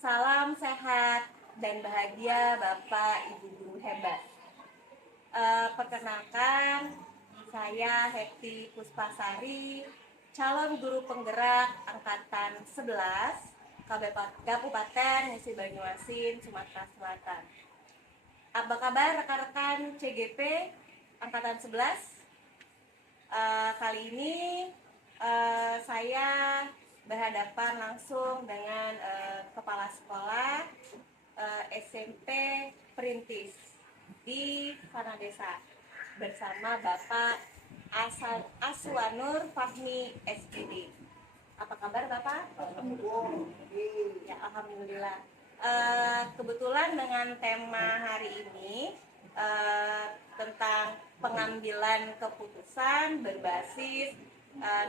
Salam sehat dan bahagia Bapak Ibu guru hebat. Perkenalkan, saya Hekti Puspasari, calon guru penggerak angkatan 11 Kabupaten Musi Banyuasin, Sumatera Selatan. Apa kabar rekan-rekan CGP angkatan 11? Kali ini saya berhadapan langsung dengan kepala sekolah SMP Perintis di Sana Desa bersama Bapak Aswanur Fahmi SPD. Apa kabar Bapak? Ya, alhamdulillah. Kebetulan dengan tema hari ini tentang pengambilan keputusan berbasis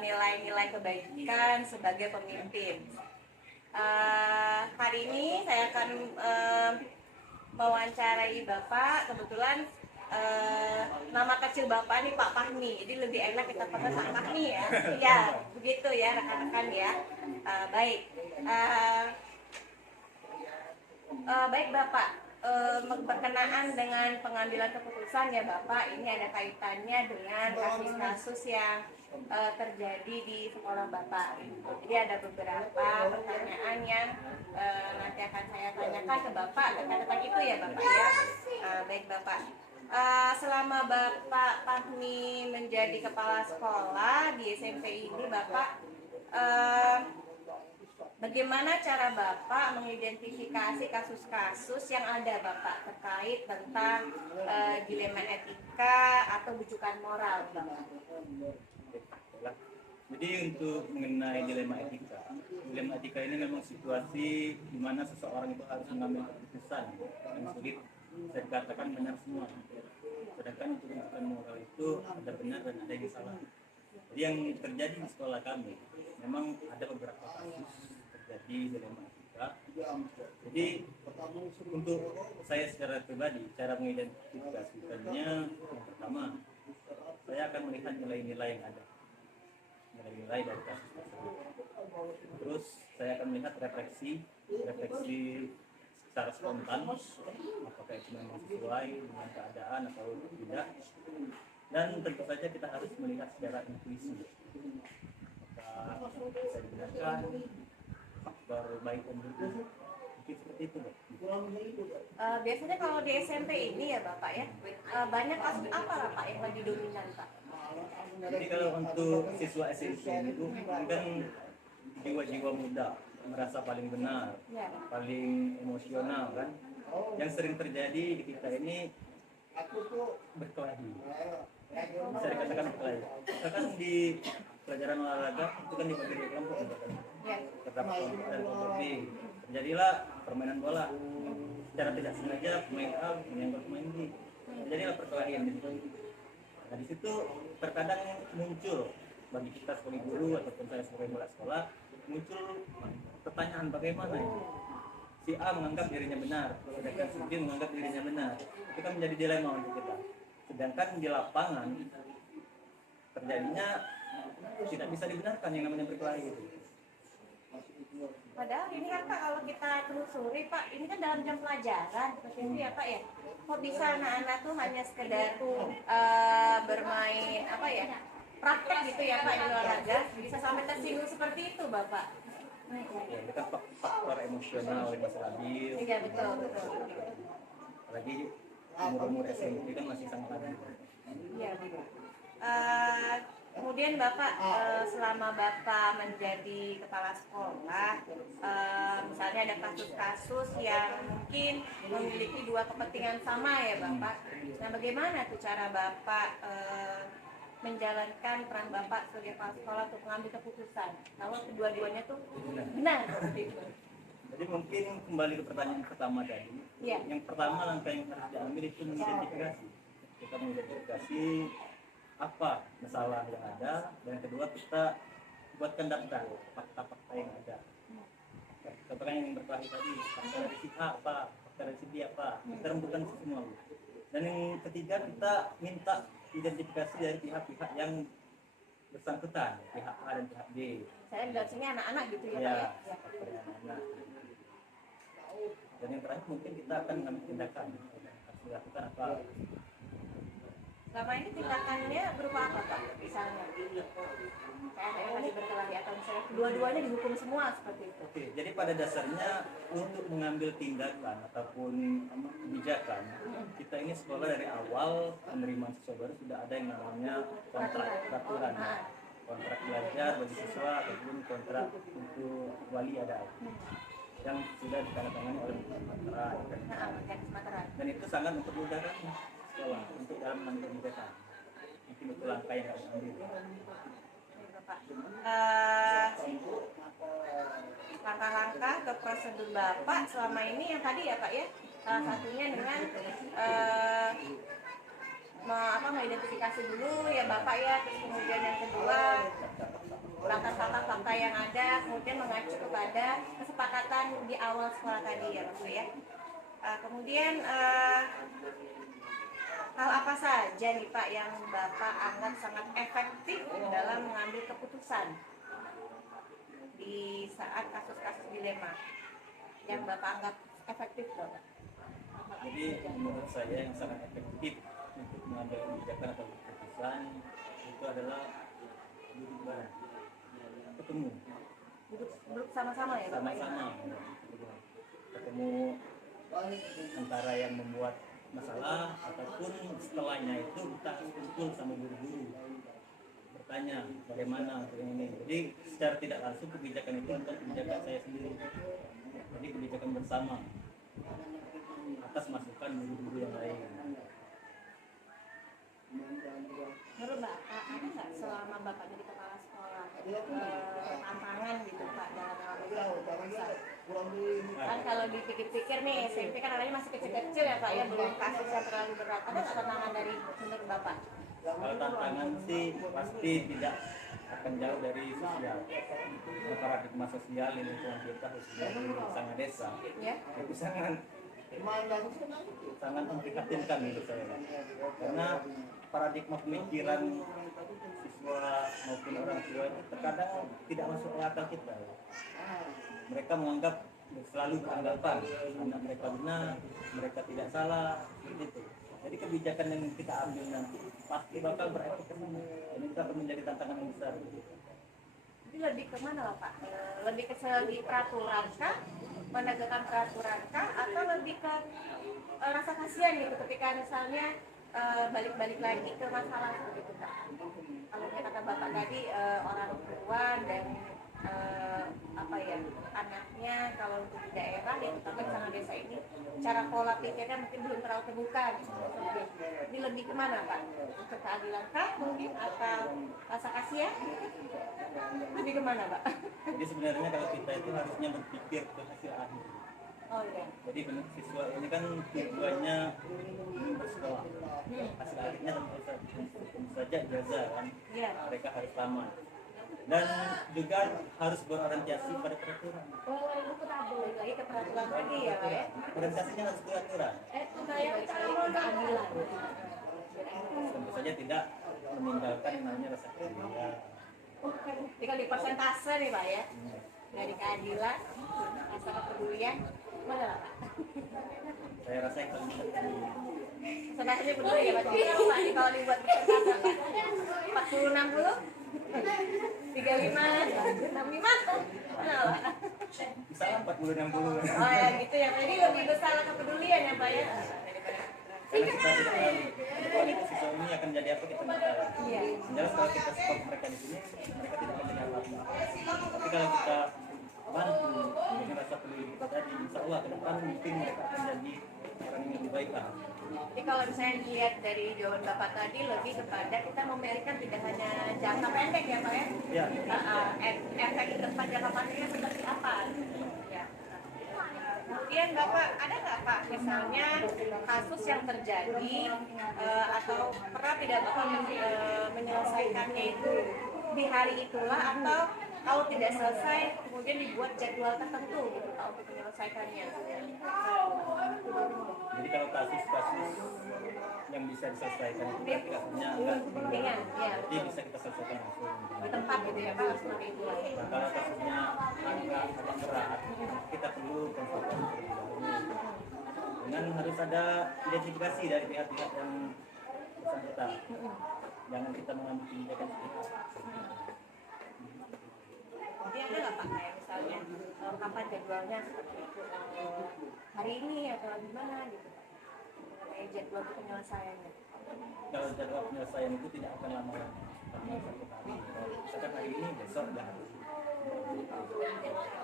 nilai-nilai kebaikan sebagai pemimpin. Hari ini saya akan mewawancarai Bapak. Kebetulan nama kecil Bapak ini Pak Fahmi, jadi lebih enak kita panggil Pak Fahmi ya. Ya, begitu ya rekan-rekan ya. Baik, baik Bapak. Berkenaan dengan pengambilan keputusan ya Bapak, ini ada kaitannya dengan kasus-kasus yang terjadi di sekolah Bapak. Jadi ada beberapa pertanyaan yang nanti akan saya tanyakan ke Bapak tentang itu ya Bapak ya. Baik Bapak, selama Bapak Fahmi menjadi kepala sekolah di SMP ini Bapak, bagaimana cara Bapak mengidentifikasi kasus-kasus yang ada Bapak terkait tentang dilema etika atau bujukan moral Bapak? Jadi untuk mengenai dilema etika ini memang situasi di mana seseorang itu harus mengambil keputusan yang sulit, saya dikatakan benar semua. Sedangkan untuk bujukan moral itu ada benar dan ada yang salah. Jadi yang terjadi di sekolah kami memang ada beberapa kasus terjadi dilema etika. Jadi untuk saya secara pribadi, cara mengidentifikasikannya, yang pertama saya akan melihat nilai-nilai yang ada, nilai-nilai dari kasus tersebut. Terus saya akan melihat refleksi secara spontan, apakah itu memang sesuai dengan keadaan atau tidak. Dan tentu saja kita harus melihat secara intuisi, apakah bisa digunakan faktor baik dan buruk, mungkin seperti itu. Biasanya kalau di SMP ini ya Bapak ya, banyak kasus apa Pak yang lebih dominan Pak? Jadi kalau untuk siswa SMP itu kan jiwa-jiwa muda merasa paling benar, Ya. paling emosional kan. Yang sering terjadi di kita ini berkelahi. Bisa dikatakan berkelahi. Bahkan di pelajaran olahraga itu kan dibagi dua kelompok kan. Ya. Terdapat kelompok dan kelompok B. Terjadilah permainan bola. Secara tidak sengaja pemain A menyangkut pemain B. Terjadilah perkelahian di situ. Nah di situ terkadang muncul bagi kita sebagai guru ataupun saya sebagai kepala sekolah muncul pertanyaan bagaimana itu si A menganggap dirinya benar, sedangkan si B menganggap dirinya benar. Itu kan menjadi dilema untuk kita. Sedangkan di lapangan terjadinya tidak bisa dibenarkan yang namanya berkelahi itu. Padahal ini kan Pak kalau kita telusuri Pak, ini kan dalam jam pelajaran seperti itu ya Pak ya. Kok bisa anak-anak tuh hanya sekedar bermain apa ya, praktek gitu ya Pak di olahraga, bisa sampai tersinggung seperti itu Bapak? Ya, itu kan faktor emosional yang masih labil. Iya betul. Apalagi umur-umur SMP kan masih sangat labil. Iya betul. Kemudian Bapak, selama Bapak menjadi kepala sekolah, misalnya ada kasus-kasus yang mungkin memiliki dua kepentingan sama ya Bapak. Nah bagaimana tuh cara Bapak menjalankan peran Bapak sebagai kepala sekolah untuk mengambil keputusan kalau kedua-duanya tuh benar seperti itu? Jadi mungkin kembali ke pertanyaan pertama tadi. Ya. Yang pertama langkah yang harus diambil itu mengidentifikasi. Kita mengidentifikasi apa masalah yang ada, dan kedua kita buatkan daftar fakta-fakta yang ada. Katakan yang berkelahi tadi, fakta dari si A apa, fakta dari si B apa, kita rembukan semua. Dan yang ketiga kita minta identifikasi dari pihak-pihak yang bersangkutan, pihak A dan pihak B. Saya lihat sini anak-anak gitu ya Pak Ya, ya. faktor anak-anak. Dan yang terakhir mungkin kita akan mengambil tindakan, harus dilakukan apa. Selama ini tindakannya berupa apa Pak? Misalnya kayak yang tadi berkelahi atau misalnya dua-duanya dihukum semua seperti itu. Oke, jadi pada dasarnya untuk mengambil tindakan ataupun kebijakan, kita ini sekolah dari awal penerimaan siswa baru sudah ada yang namanya kontrak peraturan, kontrak belajar bagi siswa ataupun kontrak untuk wali ada yang sudah ditandatangani oleh Matra. Dan itu sangat mempermudahkan sekolah untuk dalam mengambil kebijakan. Itu betul langkah yang harus diambil. Langkah-langkah atau prosedur Bapak selama ini yang tadi ya Pak ya, salah satunya dengan mengidentifikasi dulu ya Bapak ya, terus kemudian yang kedua fakta-fakta yang ada, kemudian mengacu kepada kesepakatan di awal sekolah tadi ya Bapak ya. Kemudian hal apa saja nih Pak yang Bapak anggap sangat efektif dalam mengambil keputusan di saat kasus-kasus dilema yang Bapak anggap efektif dong? Jadi menurut saya yang sangat efektif untuk mengambil kebijakan atau keputusan itu adalah duduk bareng, ketemu, Duduk sama-sama ya Bapak ya? sama-sama, ketemu antara yang membuat masalah ataupun setelahnya itu kita kumpul sama guru-guru bertanya bagaimana ini. Jadi secara tidak langsung kebijakan itu bukan kebijakan saya sendiri, jadi kebijakan bersama atas masukan guru-guru yang lain. Menurut Bapak ada nggak selama Bapak jadi kepala sekolah tantangan gitu Pak dalam mengambil keputusan? Kan kalau dipikir-pikir nih SMP kan anaknya masih kecil-kecil ya Pak ya, belum kasus yang terlalu berat. Ada nggak tantangan dari menurut Bapak? Kalau tantangan sih pasti tidak akan jauh dari sosial. Paradigma sosial di lingkungan kita khususnya di sangat desa Ya. itu sangat memprihatinkan menurut saya, karena paradigma pemikiran siswa maupun orang tua itu terkadang tidak masuk ke akal kita. Mereka menganggap selalu beranggapan anak mereka benar, mereka tidak salah, seperti itu. Jadi kebijakan yang kita ambil nanti pasti bakal berefek ke sana, dan itu akan menjadi tantangan yang besar. Jadi lebih ke mana Pak? Lebih ke segi peraturan kah? Menegakkan peraturan kah? Atau lebih ke rasa kasihan gitu ketika misalnya balik-balik lagi ke masalah gitu Pak? Kalau kata Bapak tadi orang tua dan anaknya kalau untuk di daerah ya terutama di sana desa ini cara pola pikirnya mungkin belum terlalu terbuka gitu. Ini lebih kemana Pak? Untuk keadilan kah mungkin atau rasa kasihan? Lebih kemana Pak? Jadi sebenarnya kalau kita itu harusnya berpikir ke hasil akhir. Oh iya. Jadi siswa ini kan tujuannya bersekolah, hasil akhirnya tentu saja ijazah kan, mereka harus tamat dan juga harus berorientasi pada peraturan. Oh, itu balik lagi ke peraturan tadi ya Pak ya? Orientasinya harus peraturan. Saya keadilan. Tentu saja tidak meninggalkan yang namanya rasa keadilan. Jadi kalau di persentase nih Pak ya, dari keadilan, rasa kepedulian, mana lah Pak? Saya rasa yang paling penting Persentasenya peduli ya Pak? Pak, kalau dibuat persentase Pak? 40-60? 35, 65, mana lah? misalnya 40-60. Oh ya gitu ya, jadi lebih besar kepedulian ya Pak ya? Karena kita tidak tahu depan itu siswa ini akan jadi apa kita tidak tahu. Iya. Jelas kalau kita stop mereka di sini, mereka tidak akan jadi apa-apa. Tapi kalau kita bantu dengan rasa peduli kita tadi, insya Allah ke depan mungkin mereka akan jadi orang yang lebih baik lah. Jadi kalau misalnya dilihat dari jawaban Bapak tadi lebih kepada kita memberikan tidak hanya jangka pendek ya Pak ya? Ya. Efek ke depan jangka panjangnya seperti apa? Ya. Kemudian Bapak ada nggak Pak misalnya kasus yang terjadi atau pernah tidak Bapak menyelesaikannya itu di hari itulah atau kalau tidak selesai kemudian dibuat jadwal tertentu gitu Pak untuk menyelesaikannya? Jadi kalau kasus-kasus yang bisa diselesaikan itu berarti kasusnya enggak Ringan, ya. jadi bisa kita selesaikan langsung. Di tempat gitu ya Pak, langsung hari itu. Nah, kalau kasusnya agak berat, kita perlu konsultasi terlebih dahulu. Dengan harus ada identifikasi dari pihak-pihak yang bersangkutan. Jangan kita mengambil tindakan sepihak. Jadi ada nggak Pak kayak misalnya kapan jadwalnya seperti itu, hari ini atau gimana gitu? Kayak jadwal penyelesaiannya. Kalau jadwal penyelesaian itu tidak akan lama karena 1 hari. Misalkan hari ini, besok udah harus.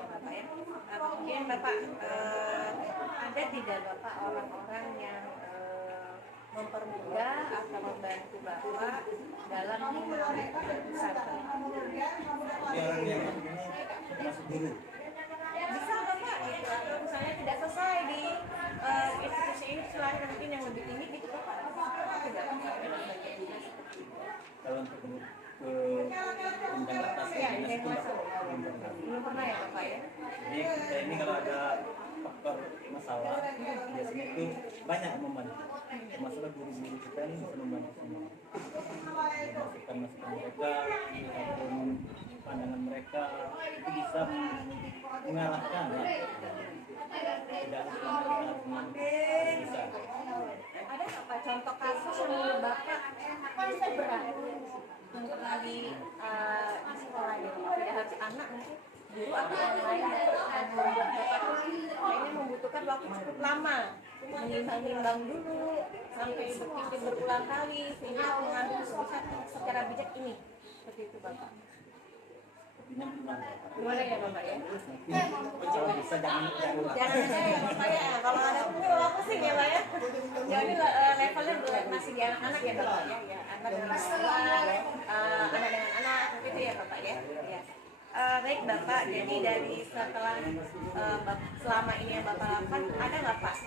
Bapak ya. Kemudian Bapak ada tidak Bapak orang-orang yang mempermudah atau membantu Bapak dalam mengambil keputusan? Jadi orang yang begini termasuk guru. Bisa Bapak gitu, atau misalnya tidak selesai di institusi lain mungkin yang lebih tinggi gitu Bapak. Tidak Kalau untuk ke undang atas ya, dinas yang itu masuk. pernah. Belum pernah ya Bapak ya? Jadi kita ini kalau ada faktor masalah, biasanya itu banyak yang membantu. Termasuklah guru-guru kita ini bisa membantu semua. Masukan-masukan mereka, ataupun pandangan mereka itu bisa mengarahkan. Tidak harus bisa. Ada nggak Pak contoh kasus yang menurut Bapak itu berat untuk di sekolah gitu? Tidak harus anak mungkin guru atau yang lain yang membuat Bapak tuh kayaknya membutuhkan waktu cukup lama menimbang-nimbang dulu sampai berpikir berulang kali sehingga mengambil keputusan secara bijak ini seperti itu Bapak. Sepertinya gimana? Gimana ya Bapak ya? Kalau bisa jangan Jangan aja ya Bapak ya, kalau ada tuh aku sih ya Pak ya. Jadi levelnya masih di anak-anak ya Bapak ya, ya anak dengan anak, anak dengan anak begitu ya Bapak ya. Ya. Baik Bapak, jadi dari setelah selama ini yang Bapak lakukan, ada nggak Pak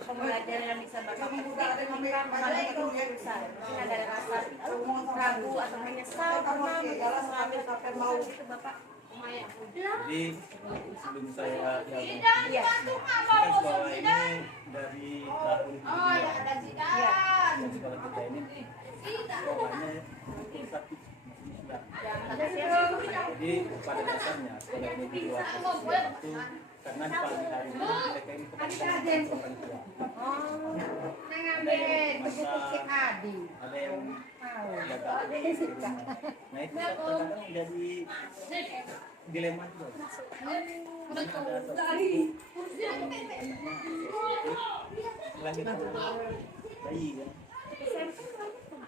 pembelajaran yang bisa Bapak petik ketika mengambil keputusan? Mungkin ada rasa ragu atau menyesal karena mengambil keputusan itu Bapak? Jadi sebelum saya jawab, Iya. kan sekolah ini dari tahun 2002 Iya. dan sekolah kita ini sekolahnya satu Ada siapa? jadi pada dasarnya sekolah ini dibuat itu karena di pagi hari ini mereka ini kebanyakan orang tua. Oh, Ada yang jaga adik di rumah. Nah itu terkadang jadi dilema juga. Karena ada satu anaknya melahirkan bayi kan.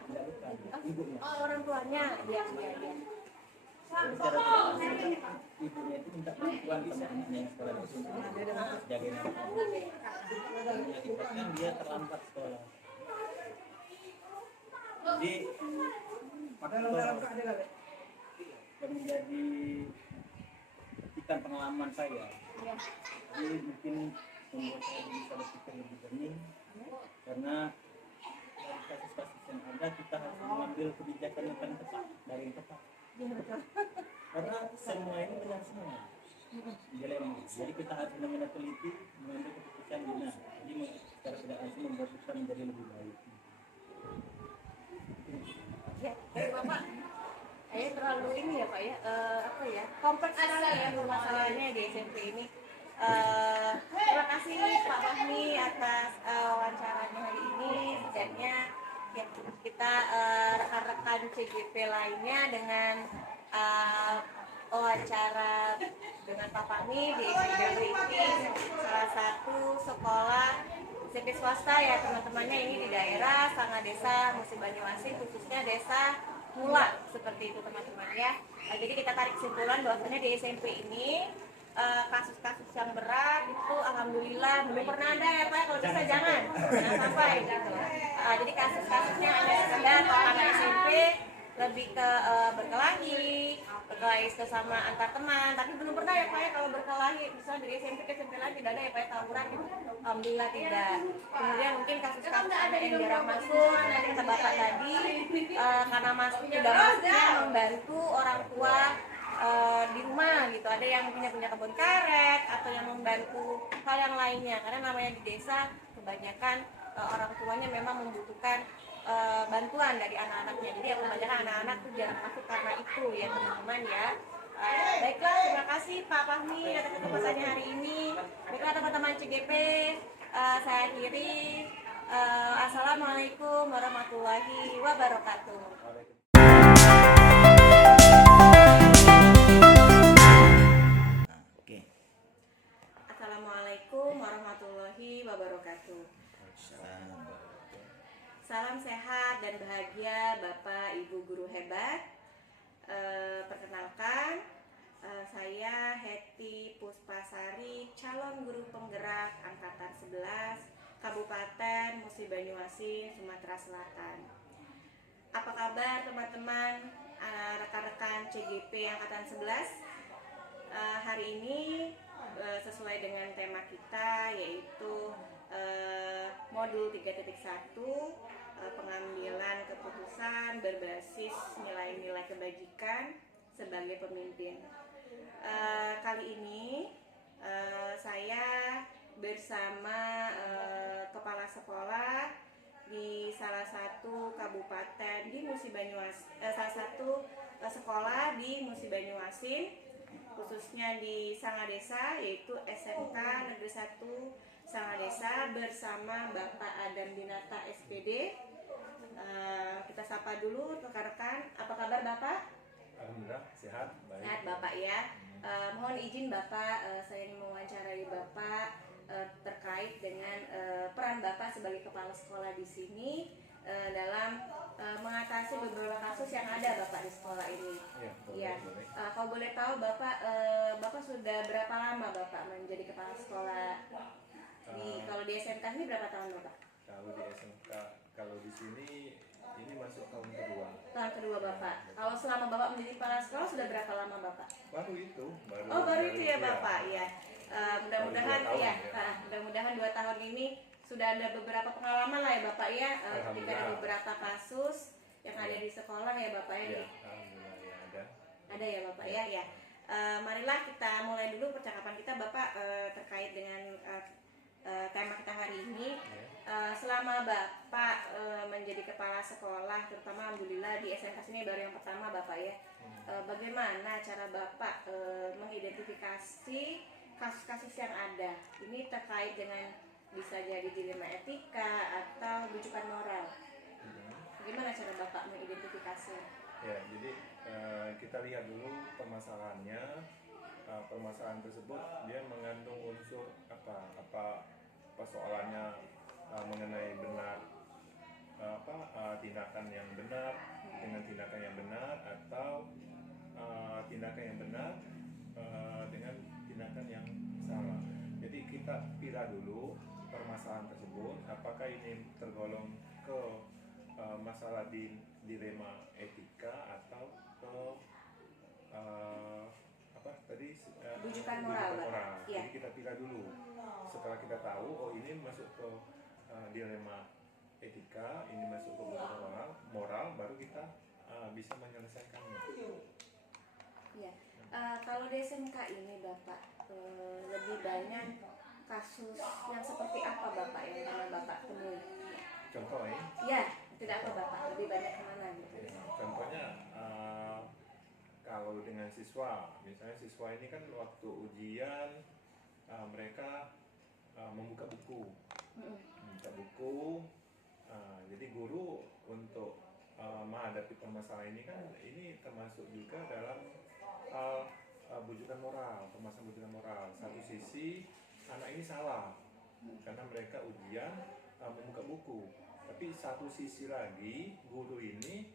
Tidak bukan ibunya. oh orang tuanya, iya iya iya. Secara tidak langsung ibunya itu minta bantuan sama anaknya yang sekolah di sini jagain anaknya. Mengakibatkan dia terlambat sekolah. Jadi yang menjadi petikan pengalaman saya, jadi mungkin membuat saya bisa berpikir lebih jernih karena dari kasus-kasus yang ada kita harus mengambil kebijakan yang paling tepat dari yang tepat. Karena semua ini benar semua dilema. Jadi kita harus benar-benar teliti mengambil keputusan benar. Jadi secara tidak langsung membuat kita menjadi lebih baik. Ya, baik Bapak. Terlalu ini ya Pak ya, apa ya, kompleks sekali ya masalahnya di SMP ini. Terima kasih Pak Fahmi atas wawancaranya hari ini. Setidaknya ya, kita rekan-rekan CGP lainnya dengan wawancara dengan Pak Fahmi di SMP Beriting, salah satu sekolah SMP swasta ya teman-temannya ini di daerah Sanga Desa Musi Banyuasin, khususnya desa Mula seperti itu teman-teman ya. Jadi kita tarik kesimpulan bahwasanya di SMP ini kasus-kasus yang berat itu alhamdulillah belum pernah ada ya Pak, kalau bisa jangan sampai gitu. Jadi kasus-kasusnya hanya sekedar kalau anak SMP lebih ke berkelahi sesama antar teman, tapi belum pernah ya Pak ya kalau berkelahi misalnya dari SMP ke SMP lain tidak ada ya Pak ya tawuran gitu. Alhamdulillah tidak. Kemudian mungkin kasus-kasus ada yang jarang masuk, nanti kata Bapak tadi karena masuk tidak masuknya membantu orang tua di rumah gitu, ada yang punya kebun karet atau yang membantu hal yang lainnya, karena namanya di desa kebanyakan orang tuanya memang membutuhkan bantuan dari anak-anaknya. Jadi ya kebanyakan anak-anak tuh jarang masuk karena itu ya teman-teman ya. Baiklah, terima kasih Pak Fahmi atas kesempatannya hari ini. Baiklah teman-teman CGP, saya akhiri. Assalamualaikum warahmatullahi wabarakatuh. Oke. Assalamualaikum warahmatullahi wabarakatuh. Salam sehat dan bahagia Bapak Ibu guru hebat. Perkenalkan, saya Heti Puspasari, calon guru penggerak angkatan 11 Kabupaten Musi Banyuasin, Sumatera Selatan. Apa kabar teman-teman, rekan-rekan CGP angkatan 11? Hari ini sesuai dengan tema kita, yaitu modul 3.1, pengambilan keputusan berbasis nilai-nilai kebajikan sebagai pemimpin. Kali ini saya bersama kepala sekolah di salah satu kabupaten di Musi Banyuasin, salah satu sekolah di Musi Banyuasin, khususnya di Sangadesa, yaitu SMK Negeri 1 Sangadesa, bersama Bapak Adam Dinata SPD. Kita sapa dulu rekan-rekan. Apa kabar Bapak? Alhamdulillah sehat, baik. Sehat Bapak ya. Mohon izin Bapak, saya ingin mewawancarai Bapak terkait dengan peran Bapak sebagai kepala sekolah di sini dalam mengatasi beberapa kasus yang ada Bapak di sekolah ini. Iya, boleh, Iya. boleh. Kalau boleh tahu Bapak, Bapak sudah berapa lama Bapak menjadi kepala sekolah kalau di SMK ini berapa tahun Bapak? Kalau di SMK, kalau di sini ini masuk tahun kedua. Tahun kedua Bapak. Kalau selama Bapak menjadi kepala sekolah sudah berapa lama Bapak? Baru itu, Baru itu ya Bapak, ya. Mudah-mudahan Baru 2 tahun, ya, ya. mudah-mudahan 2 tahun ini sudah ada beberapa pengalaman lah ya Bapak ya, ketika ada Alhamdulillah. beberapa kasus yang ada di sekolah ya Bapak ya. Iya, alhamdulillah ya ada. Ada ya Bapak ya, ya. Marilah kita mulai dulu percakapan kita Bapak terkait dengan tema kita hari ini. Selama Bapak menjadi kepala sekolah, terutama alhamdulillah di SMK sini baru yang pertama Bapak ya. Bagaimana cara Bapak mengidentifikasi kasus-kasus yang ada? Ini terkait dengan bisa jadi dilema etika atau rujukan moral. Bagaimana cara Bapak mengidentifikasi? Ya, jadi kita lihat dulu permasalahannya. Permasalahan tersebut dia mengandung unsur apa persoalannya mengenai benar tindakan yang benar dengan tindakan yang benar, atau tindakan yang benar dengan tindakan yang salah. Jadi kita pilih dulu permasalahan tersebut, apakah ini tergolong ke masalah dilema etika atau ke Rujukan moral, Pak. Iya. Jadi kita pilih dulu. Setelah kita tahu, oh ini masuk ke dilema etika, ini masuk ke moral, baru kita bisa menyelesaikannya. Iya. Kalau di SMK ini Bapak lebih banyak kasus yang seperti apa Bapak yang pernah Bapak temui? Contoh ya. Ya, tidak apa Bapak, lebih banyak kemana gitu? Contohnya kalau dengan siswa, misalnya siswa ini kan waktu ujian mereka membuka buku, jadi guru untuk menghadapi permasalahan ini kan ini termasuk juga dalam bujukan moral, permasalahan bujukan moral. Satu sisi anak ini salah karena mereka ujian membuka buku, tapi satu sisi lagi guru ini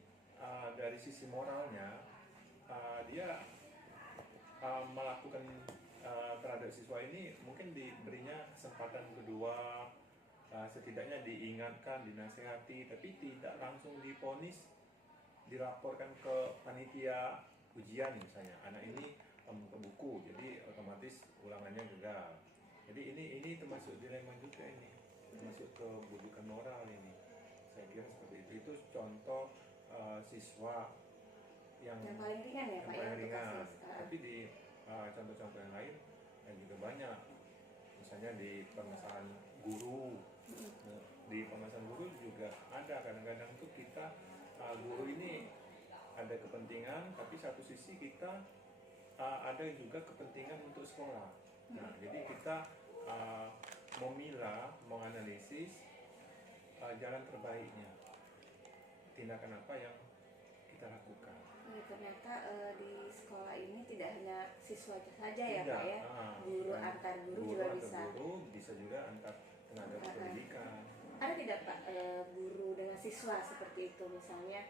dari sisi moralnya dia melakukan terhadap siswa ini mungkin diberinya kesempatan kedua, setidaknya diingatkan, dinasehati, tapi tidak langsung diponis, dilaporkan ke panitia ujian misalnya anak ini membuka buku, jadi otomatis ulangannya gagal. Jadi ini termasuk dilema juga, ini termasuk ke bujukan moral ini. Saya kira seperti itu. Itu contoh siswa yang paling ringan ya Pak ya, untuk ringan. kasus. Tapi di contoh-contoh yang lain juga banyak. Misalnya di permasalahan guru, di juga ada. Kadang-kadang tuh kita guru ini ada kepentingan, tapi satu sisi kita ada juga kepentingan untuk sekolah. Nah, jadi kita memilah, menganalisis jalan terbaiknya, tindakan apa yang kita lakukan. Ternyata di sekolah ini tidak hanya siswa saja ya Tidak, Pak ya, guru dan antar guru juga antar bisa. guru bisa juga antar tenaga pendidikan. Ada tidak Pak guru dengan siswa seperti itu misalnya?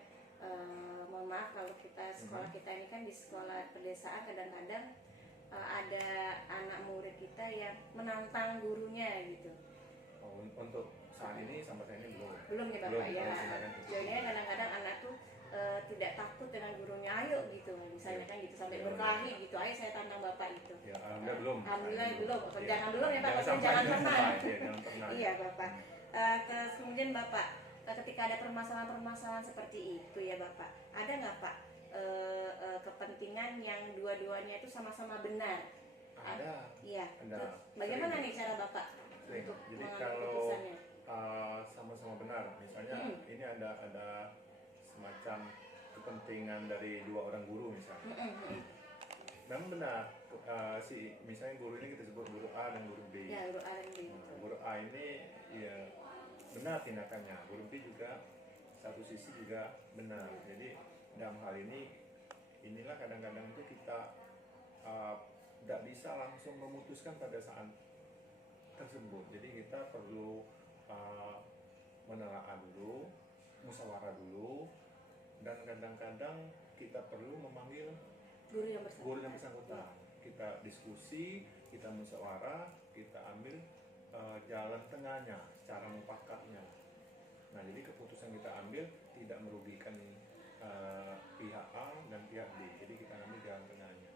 Mohon maaf kalau kita sekolah kita ini kan di sekolah pedesaan kadang-kadang ada anak murid kita yang menantang gurunya gitu. Oh, untuk saat ini sampai saat ini Belum ya Bapak Belum, ya. kalau silakan. Jadinya kadang-kadang anak tuh tidak takut dengan gurunya, ayo gitu misalnya kan gitu sampai berkelahi gitu, ayo saya tantang Bapak itu. Ya, alhamdulillah belum. Alhamdulillah belum. Ya. Jangan belum ya Pak, Jangan tapi sampai, jangan jangan pernah. sampai. Ya, jangan pernah. Iya Bapak. Kemudian Bapak, ketika ada permasalahan-permasalahan seperti itu ya Bapak, ada nggak Pak kepentingan yang dua-duanya itu sama-sama benar? Ada. Iya. Ada. Terus bagaimana nih cara Bapak Sering. untuk Jadi mengambil kalau keputusannya? sama-sama benar, misalnya ini ada semacam kepentingan dari dua orang guru misalnya. Memang benar, misalnya guru ini kita sebut guru A dan guru B. Ya, guru A dan B. Nah, guru A ini ya benar tindakannya, guru B juga satu sisi juga benar. Jadi dalam hal ini inilah kadang-kadang itu kita tidak bisa langsung memutuskan pada saat tersebut. Jadi kita perlu menelaah dulu, musyawarah dulu, dan kadang-kadang kita perlu memanggil guru yang bersangkutan. Kita diskusi, kita musyawarah, kita ambil jalan tengahnya, cara mufakatnya. Nah, jadi keputusan kita ambil tidak merugikan pihak A dan pihak B. Jadi kita ambil jalan tengahnya.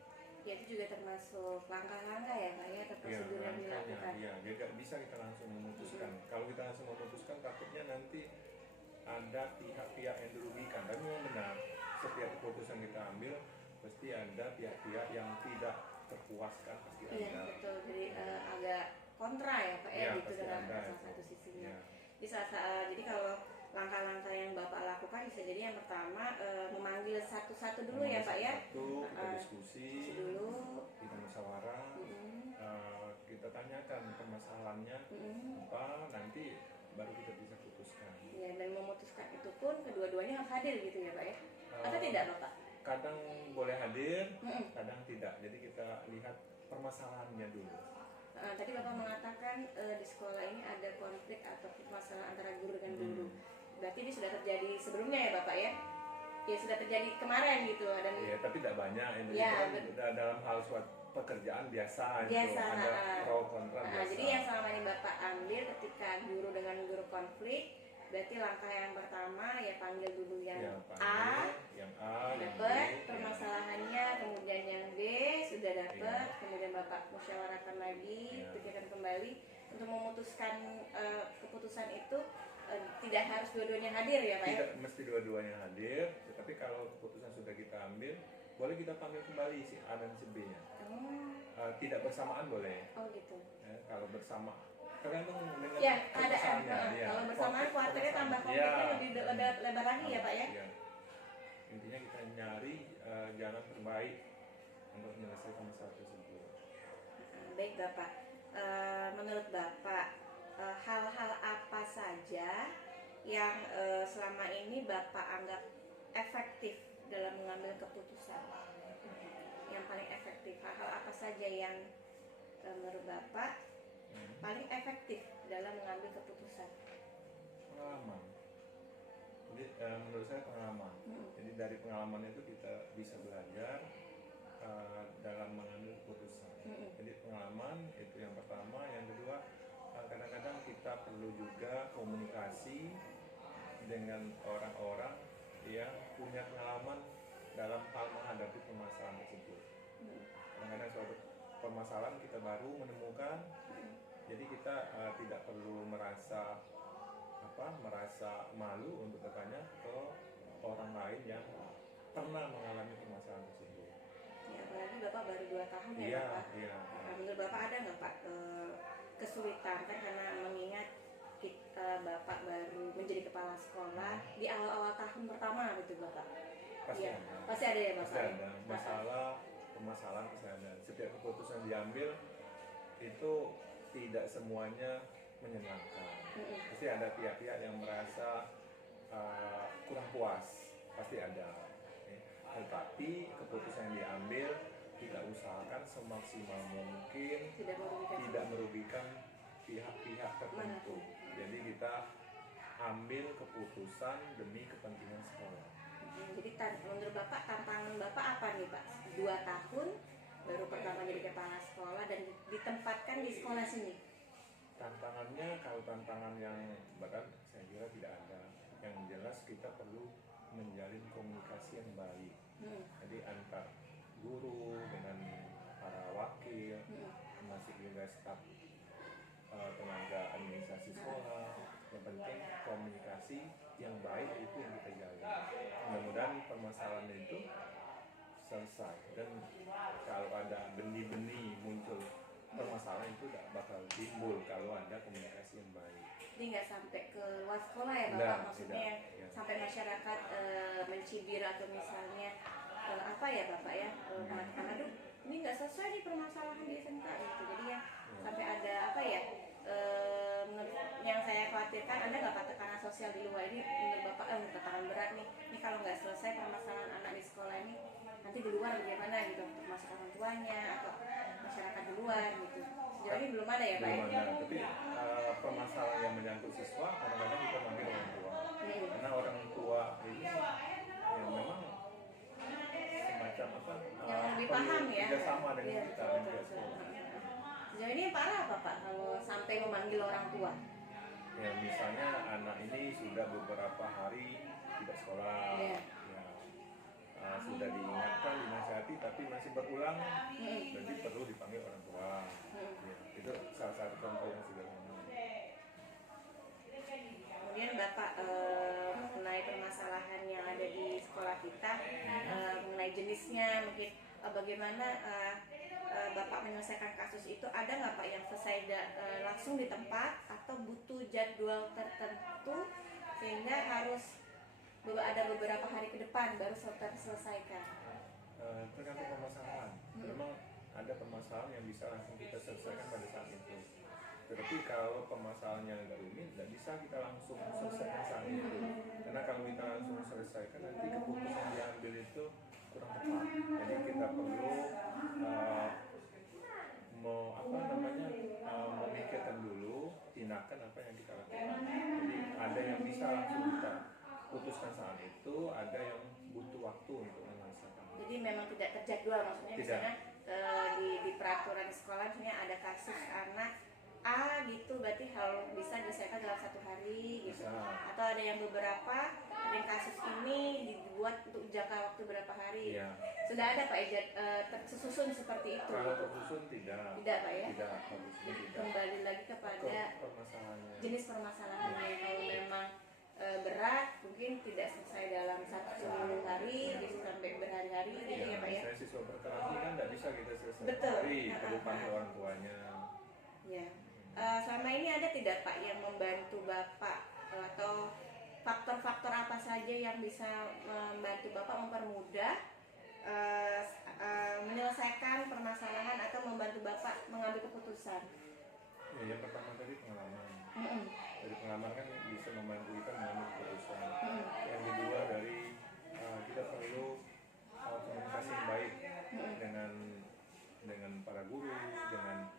Ya itu juga termasuk langkah-langkah ya Pak ya, atau prosedur yang dilakukan. Iya, ya nggak bisa kita langsung memutuskan. Kalau kita langsung memutuskan, takutnya nanti ada pihak-pihak yang dirugikan. Tapi memang benar, setiap keputusan kita ambil pasti ada pihak-pihak yang tidak terpuaskan, pasti Iya ada. betul, jadi agak kontra ya Pak ya, Iya, gitu pasti dalam ada salah itu. satu sisinya. Iya. Jadi kalau langkah-langkah yang Bapak lakukan bisa jadi yang pertama memanggil satu-satu dulu ya Pak ya. Satu, kita diskusi Dulu. kita musyawarah, kita tanyakan permasalahannya apa, nanti baru kita bisa putuskan. Ya, dan memutuskan itu pun kedua-duanya harus hadir gitu ya Pak ya. Atau tidak Bapak? Kadang boleh hadir, kadang tidak. Jadi kita lihat permasalahannya dulu. Tadi Bapak mengatakan di sekolah ini ada konflik atau masalah antara guru dengan guru. Berarti ini sudah terjadi sebelumnya ya Bapak ya? Ya sudah terjadi kemarin gitu. Dan Iya, tapi tidak banyak. Ini Ya, kan dalam hal suatu pekerjaan biasa, biasa. itu ada pro kontra biasa. Jadi yang selama ini Bapak ambil ketika guru dengan guru konflik, berarti langkah yang pertama ya panggil dulu yang Ya, A, yang A, yang B, dapat ya. permasalahannya, kemudian yang B sudah dapat, Iya. kemudian Bapak musyawarahkan lagi, Iya. pikirkan kembali untuk memutuskan keputusan itu. Tidak harus dua-duanya hadir ya Pak ya? Tidak mesti dua-duanya hadir, tetapi kalau keputusan sudah kita ambil, boleh kita panggil kembali si A dan si B-nya. Tidak bersamaan boleh. Oh gitu. Ya, kalau bersama, tergantung dengan Ya keadaan. permasalahannya, ya. Kalau bersamaan kuarternya tambah Iya. konfliknya lebih lebar lagi ya Pak ya? Iya. Intinya kita nyari jalan terbaik untuk menyelesaikan masalah tersebut. Baik Bapak, menurut Bapak hal-hal apa saja yang selama ini Bapak anggap efektif dalam mengambil keputusan? Yang paling efektif, hal-hal apa saja yang menurut Bapak paling efektif dalam mengambil keputusan? Pengalaman. Jadi menurut saya pengalaman. Jadi dari pengalaman itu kita bisa belajar dalam mengambil keputusan. Jadi pengalaman itu yang pertama, yang kedua kadang-kadang kita perlu juga komunikasi dengan orang-orang yang punya pengalaman dalam hal menghadapi permasalahan tersebut. Kadang-kadang suatu permasalahan kita baru menemukan, jadi kita tidak perlu merasa malu untuk bertanya ke orang lain yang pernah mengalami permasalahan tersebut. Ya, apalagi Bapak baru 2 tahun ya Iya, Bapak. iya. Menurut Bapak ada nggak Pak kesulitan kan karena mengingat Bapak baru menjadi kepala sekolah di awal-awal tahun pertama gitu Bapak? Pasti Iya, ada. pasti ada ya Bapak. Pasti ada permasalahan pasti ada. Setiap keputusan diambil itu tidak semuanya menyenangkan. Pasti ada pihak-pihak yang merasa kurang puas, pasti ada. Tetapi keputusan yang diambil kita usahakan semaksimal mungkin tidak merugikan pihak-pihak tertentu. Jadi kita ambil keputusan demi kepentingan sekolah. Jadi menurut Bapak tantangan Bapak apa nih Pak? 2 tahun baru pertama jadi kepala sekolah dan ditempatkan di sekolah sini. Tantangannya, kalau tantangan yang bahkan saya kira tidak ada. Yang jelas kita perlu menjalin komunikasi yang baik. Jadi antar guru dengan para wakil, termasuk juga staf tenaga administrasi sekolah. Yang penting komunikasi yang baik itu yang kita jalin. Mudah-mudahan permasalahan itu selesai, dan kalau ada benih-benih muncul permasalahan itu tidak bakal timbul kalau ada komunikasi yang baik. Jadi nggak sampai ke luar sekolah ya Bapak, Tidak, maksudnya tidak, ya. sampai masyarakat mencibir atau misalnya apa ya Bapak ya, mengatakan aduh ini nggak selesai nih permasalahan di SMK gitu. Jadi ya sampai ada apa ya, yang saya khawatirkan Anda nggak dapat tekanan sosial di luar ini. Menurut Bapak tekanan berat nih, ini kalau nggak selesai permasalahan anak di sekolah ini nanti di luar bagaimana gitu, termasuk orang tuanya atau masyarakat di luar gitu. Sejauh ini belum ada ya Pak? Belum ada, tapi permasalahan yang menyangkut siswa kadang-kadang kita panggil orang tua. Karena orang tua ini yang memang semacam apa? Yang lebih paham ya. Tidak sama dengan Iya, kita betul, di betul, sekolah. betul. Sejauh ini yang parah apa Pak kalau sampai memanggil orang tua? Ya misalnya anak ini sudah beberapa hari tidak sekolah, Iya. ya, sudah diingatkan, dinasihati, tapi masih berulang, jadi perlu dipanggil orang tua. Ya, itu salah satu contoh yang sederhana. Kemudian Bapak mengenai permasalahan yang ada di sekolah kita, mengenai jenisnya mungkin bagaimana Bapak menyelesaikan kasus itu, ada nggak Pak yang selesai langsung di tempat atau butuh jadwal tertentu sehingga harus ada beberapa hari ke depan baru terselesaikan? Tergantung permasalahan. Memang ada permasalahan yang bisa langsung kita selesaikan pada saat itu. Tetapi kalau permasalahan yang agak rumit, tidak bisa kita langsung selesaikan saat itu. Karena kalau kita langsung selesaikan, nanti keputusan diambil itu kurang tepat. Jadi kita perlu memikirkan dulu tindakan apa yang kita lakukan. Jadi ada yang bisa langsung kita putuskan saat itu, ada yang butuh waktu untuk menyelesaikan. Jadi memang tidak terjadwal, maksudnya Tidak. misalnya di peraturan sekolah misalnya ada kasus anak A gitu, berarti harus bisa diselesaikan dalam 1 hari gitu. Bisa. Atau ada yang beberapa, ada yang kasus ini dibuat untuk jangka waktu berapa hari. Iya. Sudah ada Pak tersusun seperti itu? Kalau Gitu. tersusun tidak. Tidak Pak ya? Tidak, tersusun tidak. Kembali lagi kepada Permasalahannya. jenis permasalahannya. Kalau memang berat, mungkin tidak selesai dalam 1 hari, bisa sampai berhari-hari gitu ya Pak ya? Misalnya siswa berterapi kan tidak bisa kita selesai Betul. hari, perlu panggil orang tuanya. Ya. Selama ini ada tidak Pak yang membantu Bapak atau faktor-faktor apa saja yang bisa membantu Bapak mempermudah menyelesaikan permasalahan atau membantu Bapak mengambil keputusan? Ya, yang pertama tadi pengalaman. Dari pengalaman kan bisa membantu kita mengambil keputusan. Yang kedua dari kita perlu komunikasi yang baik dengan para guru, dengan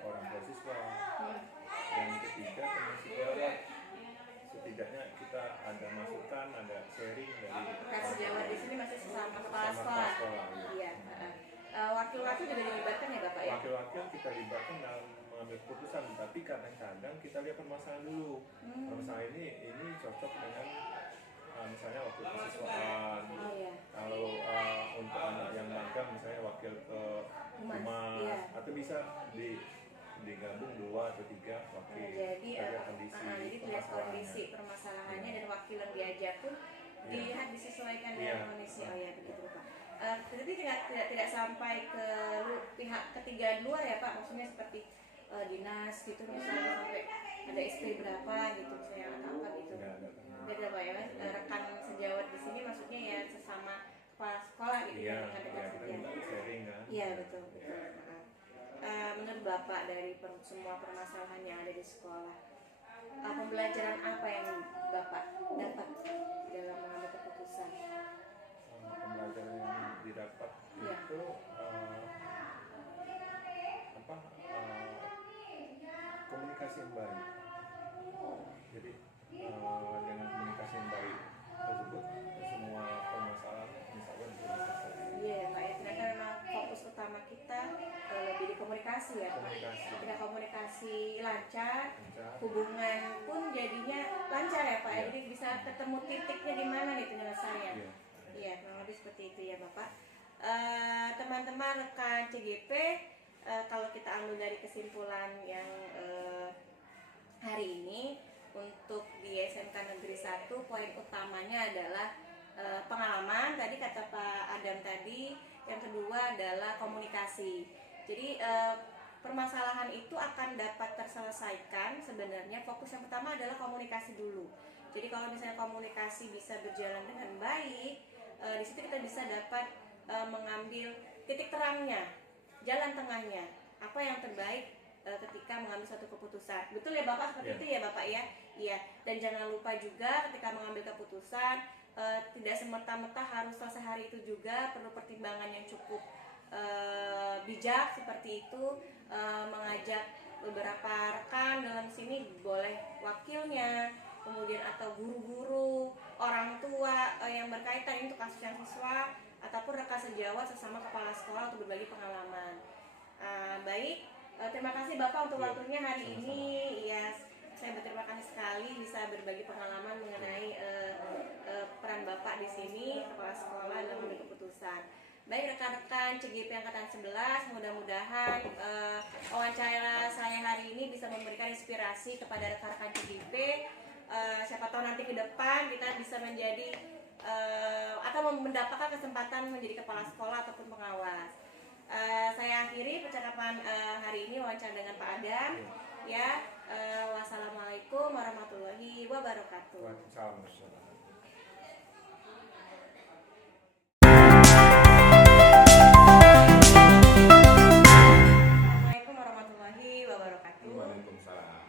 orang tua siswa. Yang ketiga termasuk juga setidaknya kita ada masukan, ada sharing dari Kasih jawab di sini masih sesama kepala Sama sekolah. kepala sekolah, iya. Iya. Wakil-wakil juga dilibatkan ya Bapak ya? wakil-wakil kita libatkan dalam mengambil keputusan, tapi kadang-kadang kita lihat permasalahan dulu. Permasalahan ini cocok dengan misalnya wakil kesiswaan. Oh iya. Kalau untuk anak yang magang misalnya wakil ke humas, iya. atau bisa digabung 2 atau 3 wakil. Jadi Lihat kondisi jadi lihat kondisi permasalahannya dan wakil yang diajak pun dilihat disesuaikan dengan Iya. kondisi. Oh ya begitu Pak. Tetapi tidak sampai ke pihak ketiga luar ya Pak, maksudnya seperti dinas gitu misalnya sampai ada istri Bapak dari semua permasalahan yang ada di sekolah? Pembelajaran apa yang Bapak dapat dalam mengambil keputusan? Pembelajaran yang didapat Iya. itu komunikasi yang baik. Jadi dengan komunikasi yang baik tersebut semua permasalahan misalkan bisa diselesaikan. Iya ya Pak ya, ternyata memang fokus utama kita lebih di komunikasi ya Pak. Komunikasi. Ketika komunikasi lancar, Lancar. hubungan pun jadinya lancar ya Pak. Iya. Jadi bisa ketemu titiknya di mana nih penyelesaian. Iya. Iya, kurang lebih seperti itu ya Bapak. Teman-teman rekan CGP, kalau kita ambil dari kesimpulan yang hari ini untuk di SMK Negeri 1, poin utamanya adalah pengalaman tadi kata Pak Adam tadi, yang kedua adalah komunikasi. Jadi permasalahan itu akan dapat terselesaikan sebenarnya fokus yang pertama adalah komunikasi dulu. Jadi kalau misalnya komunikasi bisa berjalan dengan baik, di situ kita bisa dapat mengambil titik terangnya, jalan tengahnya, apa yang terbaik ketika mengambil suatu keputusan. Betul ya Bapak, seperti itu ya Bapak ya? Iya. Dan jangan lupa juga ketika mengambil keputusan tidak semerta-merta harus selesai hari itu juga, perlu pertimbangan yang cukup bijak seperti itu, mengajak beberapa rekan dalam sini, boleh wakilnya, kemudian atau guru-guru, orang tua yang berkaitan untuk kasus yang siswa ataupun rekan sejawat sesama kepala sekolah untuk berbagi pengalaman. Baik, terima kasih Bapak untuk waktunya hari ini. Ya, saya berterima kasih sekali bisa berbagi pengalaman mengenai peran Bapak di sini, kepala sekolah dalam mengambil keputusan. Baik rekan-rekan CGP Angkatan 11, mudah-mudahan wawancara saya hari ini bisa memberikan inspirasi kepada rekan-rekan CGP. Siapa tahu nanti ke depan kita bisa menjadi atau mendapatkan kesempatan menjadi kepala sekolah ataupun pengawas. Saya akhiri percakapan hari ini wawancara dengan Pak Adam. Ya, wassalamualaikum warahmatullahi wabarakatuh. Waalaikumsalam. Assalamualaikum warahmatullahi wabarakatuh. Waalaikumsalam.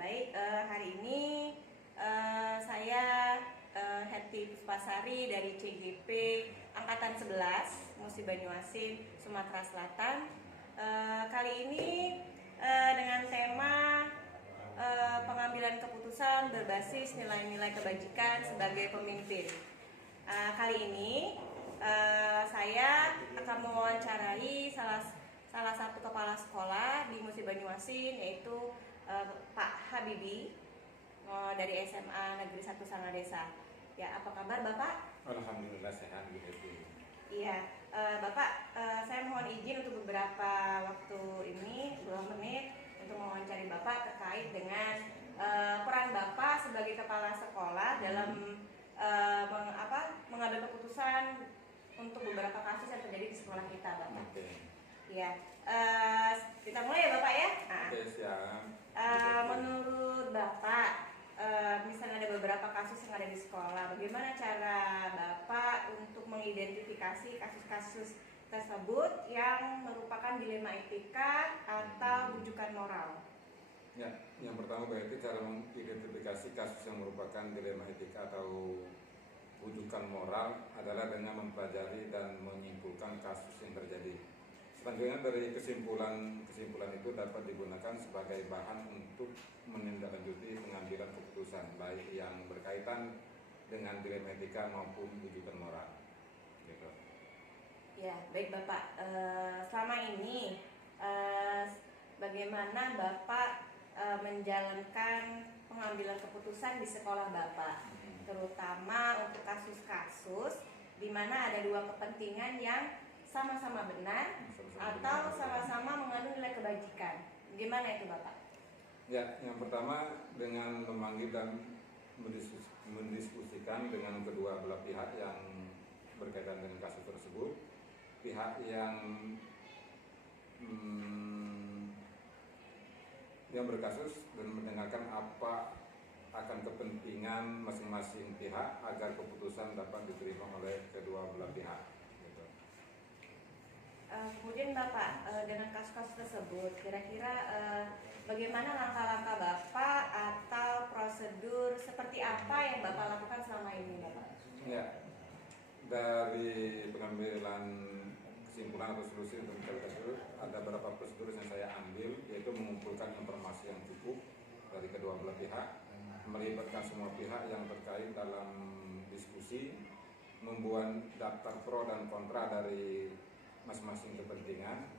Baik, hari ini saya Hetty Puspasari dari CGP Angkatan 11 Musi Banyuasin, Sumatera Selatan. Kali ini dengan tema pengambilan keputusan berbasis nilai-nilai kebajikan sebagai pemimpin. Kali ini saya akan mewawancarai salah satu kepala sekolah di Musi Banyuasin, yaitu Pak Habibi dari SMA Negeri 1 Sangadesa. Ya, apa kabar Bapak? Alhamdulillah sehat Bu Hetty. Iya, Bapak, saya mohon izin untuk beberapa waktu ini, 10 menit untuk mewawancari Bapak terkait dengan peran Bapak sebagai kepala sekolah dalam mengambil keputusan untuk beberapa kasus yang terjadi di sekolah kita, Bapak. Oke. Iya, kita mulai ya Bapak ya. Oke, siap. Menurut Bapak, misalnya ada beberapa kasus yang ada di sekolah, bagaimana cara Bapak untuk mengidentifikasi kasus-kasus tersebut yang merupakan dilema etika atau rujukan moral? Ya, yang pertama berarti cara mengidentifikasi kasus yang merupakan dilema etika atau rujukan moral adalah dengan mempelajari dan menyimpulkan kasus yang terjadi. Selanjutnya dari kesimpulan itu dapat digunakan sebagai bahan untuk menindaklanjuti pengambilan keputusan baik yang berkaitan dengan dilema etika maupun rujukan moral. Gitu. Ya, baik Bapak. Selama ini bagaimana Bapak menjalankan pengambilan keputusan di sekolah Bapak, terutama untuk kasus-kasus di mana ada dua kepentingan yang sama-sama benar atau sama-sama mengandung nilai kebajikan. Gimana itu Bapak? Ya, yang pertama dengan memanggil dan mendiskusikan dengan kedua belah pihak yang berkaitan dengan kasus tersebut. Pihak yang berkasus dan mendengarkan apa akan kepentingan masing-masing pihak agar keputusan dapat diterima oleh kedua belah pihak. Gitu. Kemudian Bapak, dengan kasus-kasus tersebut, kira-kira bagaimana langkah-langkah Bapak atau prosedur seperti apa yang Bapak lakukan selama ini, Bapak? Ya, dari pengambilan kesimpulan atau solusi untuk mencari kasus, ada beberapa prosedur yang saya ambil, yaitu mengumpulkan informasi yang cukup dari kedua belah pihak, melibatkan semua pihak yang terkait dalam diskusi, membuat daftar pro dan kontra dari masing-masing kepentingan,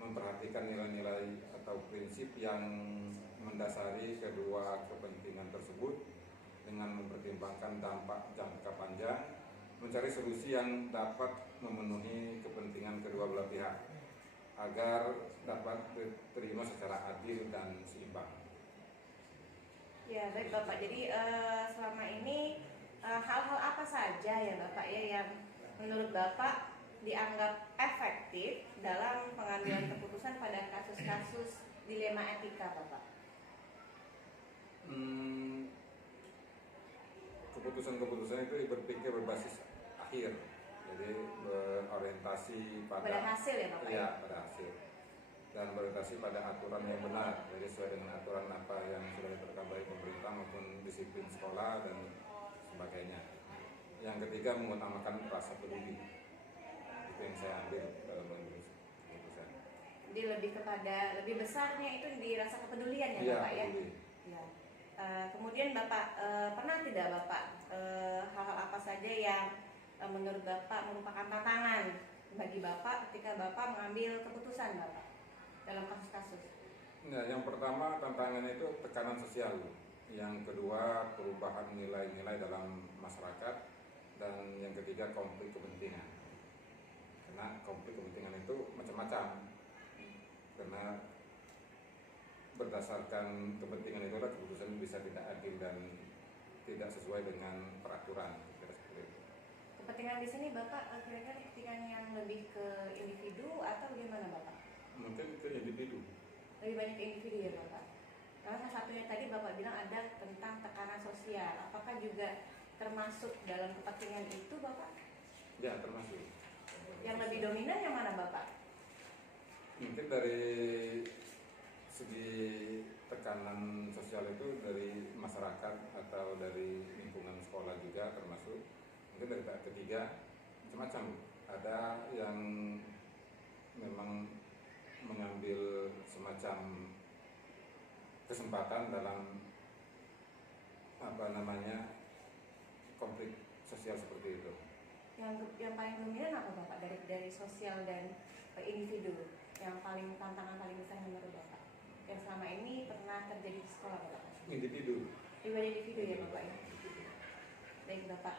memperhatikan nilai-nilai atau prinsip yang mendasari kedua kepentingan tersebut dengan mempertimbangkan dampak jangka panjang, mencari solusi yang dapat memenuhi kepentingan kedua belah pihak agar dapat diterima secara adil dan seimbang. Ya, baik Bapak. Jadi selama ini hal-hal apa saja ya Bapak ya yang menurut Bapak dianggap efektif dalam pengambilan keputusan pada kasus-kasus dilema etika, Bapak? Keputusan-keputusan itu berpikir berbasis akhir, jadi berorientasi pada hasil ya Bapak? Iya, pada hasil, dan berorientasi pada aturan yang benar, jadi sesuai dengan aturan apa yang sudah diterapkan baik pemerintah maupun disiplin sekolah dan sebagainya. Yang ketiga, mengutamakan rasa peduli. Itu yang saya ambil dalam mengambil keputusan. Jadi lebih besarnya itu di rasa kepedulian ya Iya, Bapak ya? peduli. Ya. Kemudian Bapak pernah tidak Bapak hal-hal apa saja yang menurut Bapak merupakan tantangan bagi Bapak ketika Bapak mengambil keputusan Bapak dalam kasus-kasus? Nah, yang pertama tantangannya itu tekanan sosial. Yang kedua, perubahan nilai-nilai dalam masyarakat. Dan yang ketiga, konflik kepentingan. Karena konflik kepentingan itu macam-macam. Karena berdasarkan kepentingan itulah keputusan bisa tidak adil dan tidak sesuai dengan peraturan. Kepentingan di sini Bapak kira-kira kepentingan yang lebih ke individu atau bagaimana Bapak? Mungkin ke individu. Lebih banyak ke individu ya Bapak. Karena salah satunya tadi Bapak bilang ada tentang tekanan sosial. Apakah juga termasuk dalam kepentingan itu Bapak? Ya, termasuk. Yang lebih dominan yang mana Bapak? Mungkin dari segi tekanan sosial itu dari masyarakat atau dari lingkungan sekolah juga termasuk. Mungkin dari pihak ketiga macam-macam. Ada yang memang mengambil semacam kesempatan dalam konflik sosial seperti itu. Yang paling dominan apa Bapak dari sosial dan individu? Yang paling tantangan paling besar menurut Bapak? Yang selama ini pernah terjadi di sekolah Bapak? Individu. Individu ya Bapak ya. Baik Bapak.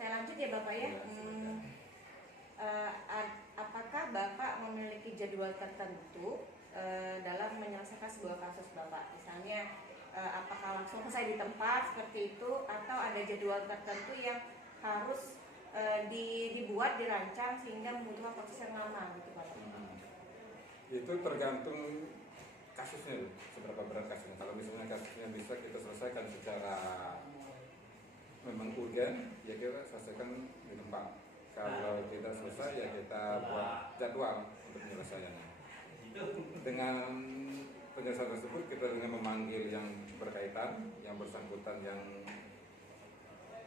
Saya lanjut ya Bapak ya. Apakah Bapak memiliki jadwal tertentu dalam menyelesaikan sebuah kasus Bapak? Misalnya apakah langsung selesai di tempat seperti itu atau ada jadwal tertentu yang harus dibuat, dirancang sehingga membutuhkan proses yang lama gitu Bapak? Itu tergantung kasusnya, seberapa berat kasusnya. Kalau misalnya kasusnya bisa kita selesaikan secara memang urgen, ya kita selesaikan di tempat. Kalau tidak selesai, ya kita buat jadwal untuk penyelesaiannya. Dengan penyelesaian tersebut, kita dengan memanggil yang berkaitan, yang bersangkutan, yang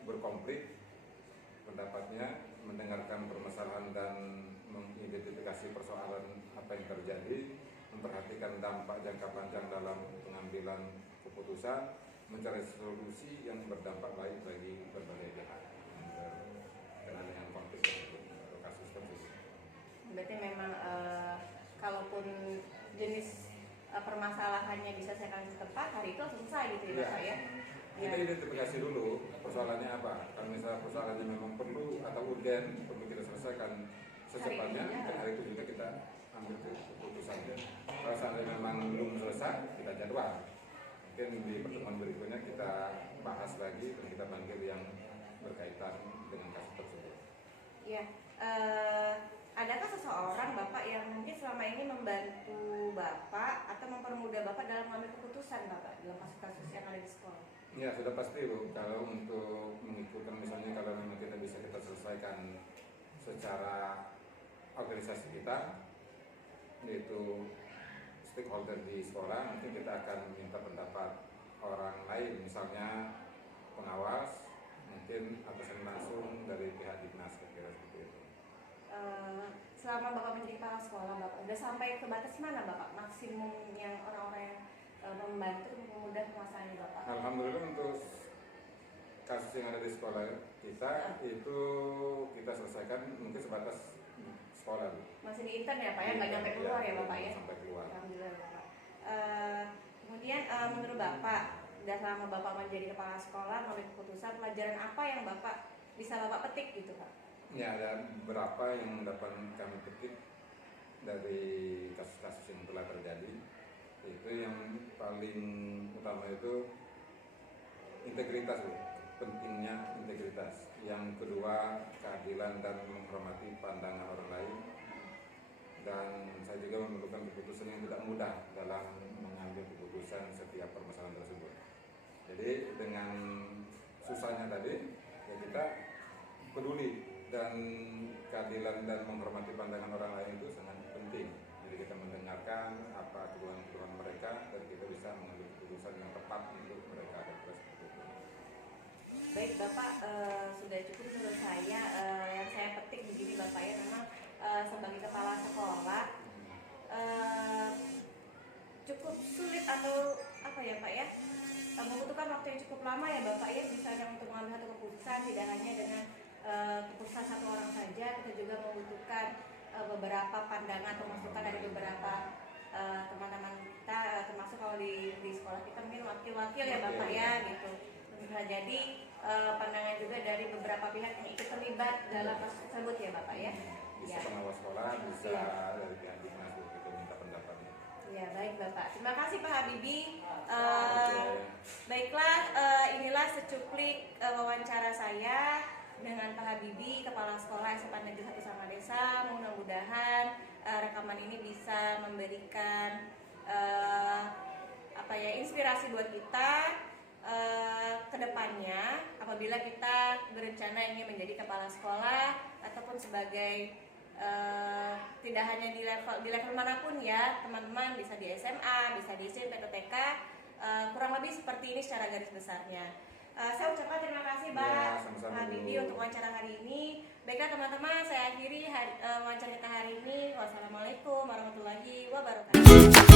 berkonflik pendapatnya, mendengarkan permasalahan dan mengidentifikasi persoalan apa yang terjadi, memperhatikan dampak jangka panjang dalam pengambilan keputusan, mencari solusi yang berdampak baik bagi berbagai pihak berkenaan dengan konflik tersebut atau kasus tersebut. Berarti memang kalaupun jenis permasalahannya bisa saya kasih tepat, hari itu selesai gitu ya Bapak ya? Kita identifikasi dulu persoalannya apa. Kalau misalnya persoalannya memang perlu atau urgen, perlu kita selesaikan secepatnya, hari itu juga kita ambil keputusannya. Kalau seandainya memang belum selesai, kita jadwal. Mungkin di pertemuan berikutnya kita bahas lagi dan kita panggil yang berkaitan dengan kasus tersebut. Ya, adakah seseorang Bapak yang mungkin selama ini membantu Bapak atau mempermudah Bapak dalam mengambil keputusan Bapak dalam kasus-kasus yang ada di sekolah? Ya, sudah pasti Bu. Kalau untuk mengikutkan misalnya kalau memang kita bisa kita selesaikan secara organisasi kita, yaitu stakeholder di sekolah, mungkin kita akan minta pendapat orang lain, misalnya pengawas, mungkin atasan langsung dari pihak Dinas, kira-kira seperti itu. Selama Bapak menjadi kepala sekolah, Bapak udah sampai ke batas mana Bapak maksimum yang orang-orang yang membantu memudah penguasaan Bapak? Alhamdulillah untuk kasus yang ada di sekolah kita itu kita selesaikan mungkin sebatas sekolah. Masih di intern ya Pak ya, nggak nyampe keluar ya Bapak ya? Sampai keluar. Alhamdulillah Bapak. Kemudian menurut Bapak, dan selama Bapak menjadi kepala sekolah melalui keputusan, pelajaran apa yang Bapak bisa Bapak petik gitu Pak? Ya, ada beberapa yang dapat kami petik dari kasus-kasus yang telah terjadi. Itu yang paling utama itu integritas, Bu. Pentingnya integritas. Yang kedua, keadilan dan menghormati pandangan orang lain. Dan saya juga memerlukan keputusan yang tidak mudah dalam mengambil keputusan setiap permasalahan tersebut. Jadi dengan susahnya tadi, ya kita peduli, dan keadilan dan menghormati pandangan orang lain itu sangat penting. Jadi kita mendengarkan apa keluhan-keluhan mereka dan kita bisa mengambil keputusan yang tepat untuk mereka ada seperti itu. Baik Bapak, sudah cukup menurut saya. Yang saya petik begini Bapak ya, memang sebagai kepala sekolah cukup sulit atau apa ya Pak ya, membutuhkan waktu yang cukup lama ya Bapak ya, misalnya untuk mengambil satu keputusan, tidak hanya dengan keputusan satu orang saja, kita juga membutuhkan beberapa pandangan atau masukan dari beberapa teman-teman kita, termasuk kalau di sekolah kita mungkin wakil-wakil ya Bapak ya gitu. Bisa jadi pandangan juga dari beberapa pihak yang ikut terlibat dalam kasus tersebut ya Bapak ya. Bisa pengawas sekolah, bisa dari pihak Dinas untuk minta pendapatnya. Ya baik Bapak, terima kasih Pak Habibie. Baiklah, inilah secuplik wawancara saya dengan Pak Habibie, Kepala Sekolah SMA Negeri 1 Samadesa. Mudah-mudahan rekaman ini bisa memberikan inspirasi buat kita ke depannya apabila kita berencana ingin menjadi kepala sekolah ataupun sebagai tidak hanya di level manapun ya teman-teman, bisa di SMA, bisa di SMP atau TK, kurang lebih seperti ini secara garis besarnya. Saya ucapkan terima kasih Pak Habibie untuk wawancara hari ini. Baiklah teman-teman, saya akhiri wawancara kita hari ini. Wassalamualaikum warahmatullahi wabarakatuh.